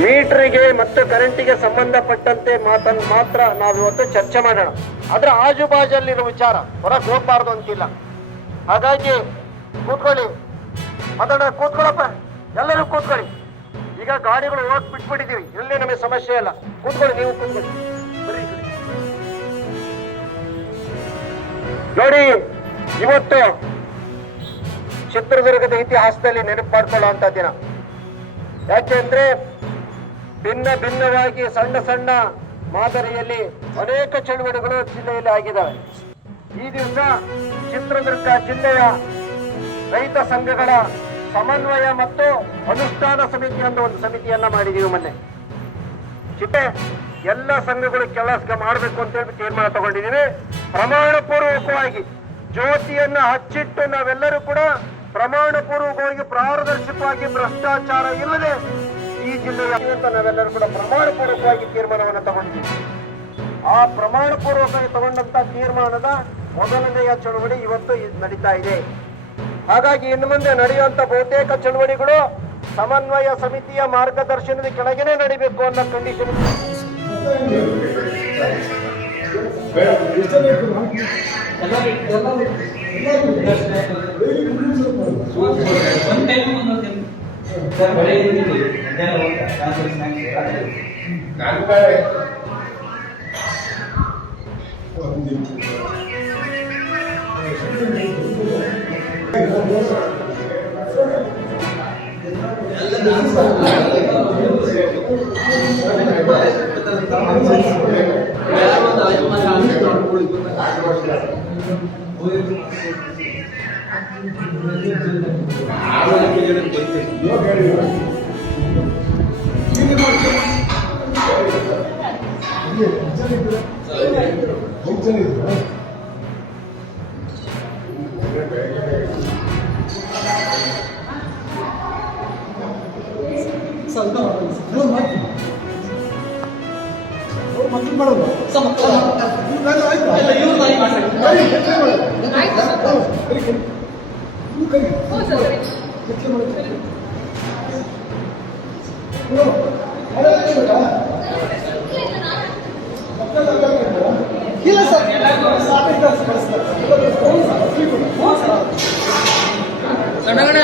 ಮೀಟರ್ಗೆ ಮತ್ತು ಕರೆಂಟಿಗೆ ಸಂಬಂಧಪಟ್ಟಂತೆ ಮಾತ್ರ ನಾವಿವತ್ತು ಚರ್ಚೆ ಮಾಡೋಣ. ಅದರ ಆಜುಬಾಜಲ್ಲಿರೋ ವಿಚಾರ ಹೊರಗೆ ಹೋಗ್ಬಾರ್ದು ಅಂತಿಲ್ಲ. ಹಾಗಾಗಿ ಕೂತ್ಕೊಳ್ಳಿ, ಕೂತ್ಕೊಳ್ಳಪ್ಪ, ಎಲ್ಲರೂ ಕೂತ್ಕೊಳ್ಳಿ. ಈಗ ಗಾಡಿಗಳು ಹೋಗಿ ಬಿಟ್ಬಿಟ್ಟಿದ್ದೀವಿ, ಇಲ್ಲಿ ನಮಗೆ ಸಮಸ್ಯೆ ಇಲ್ಲ. ಕೂತ್ಕೊಳ್ಳಿ, ನೀವು ಕೂತ್ಕೊಳ್ಳಿ. ನೋಡಿ, ಇವತ್ತು ಚಿತ್ರದುರ್ಗದ ಇತಿಹಾಸದಲ್ಲಿ ನೆನಪು ಮಾಡ್ಕೊಳ್ಳುವಂತ ದಿನ. ಯಾಕೆಂದ್ರೆ ಭಿನ್ನವಾಗಿ ಸಣ್ಣ ಮಾದರಿಯಲ್ಲಿ ಅನೇಕ ಚಳುವಳಿಗಳು ಜಿಲ್ಲೆಯಲ್ಲಿ ಆಗಿದ್ದಾವೆ. ಈ ದಿವಸ ಚಿತ್ರದುರ್ಗ ಜಿಲ್ಲೆಯ ರೈತ ಸಂಘಗಳ ಸಮನ್ವಯ ಮತ್ತು ಅನುಷ್ಠಾನ ಸಮಿತಿ ಅಂತ ಒಂದು ಸಮಿತಿಯನ್ನ ಮಾಡಿದೀವಿ ಮೊನ್ನೆ. ಎಲ್ಲ ಸಂಘಗಳು ಕೆಲಸ ಮಾಡಬೇಕು ಅಂತ ಹೇಳಿ ತೀರ್ಮಾನ ತಗೊಂಡಿದ್ದೀವಿ. ಪ್ರಮಾಣ ಪೂರ್ವಕವಾಗಿ ಜ್ಯೋತಿಯನ್ನ ಹಚ್ಚಿಟ್ಟು ನಾವೆಲ್ಲರೂ ಕೂಡ ಪ್ರಮಾಣ ಪೂರ್ವಕವಾಗಿ ಪಾರದರ್ಶಕವಾಗಿ ಭ್ರಷ್ಟಾಚಾರ ಇಲ್ಲದೆ ಈ ಜಿಲ್ಲೆಯ ನಾವೆಲ್ಲರೂ ಕೂಡ ಪ್ರಮಾಣ ಪೂರ್ವಕವಾಗಿ ತೀರ್ಮಾನವನ್ನು ತಗೊಂಡಿದ್ದೀವಿ. ಆ ಪ್ರಮಾಣ ಪೂರ್ವಕವಾಗಿ ತಗೊಂಡಂತ ತೀರ್ಮಾನದ ಮೊದಲನೆಯ ಚಳುವಳಿ ಇವತ್ತು ನಡೀತಾ ಇದೆ. ಹಾಗಾಗಿ ಇನ್ನು ಮುಂದೆ ನಡೆಯುವಂತ ಬಹುತೇಕ ಚಳುವಳಿಗಳು ಸಮನ್ವಯ ಸಮಿತಿಯ ಮಾರ್ಗದರ್ಶನದ ಕೆಳಗೇನೆ ನಡೀಬೇಕು ಅನ್ನೋ ಕಂಡೀಷನ್. ಇಲ್ಲ ಸರ್, ಸಣ್ಣಗಣ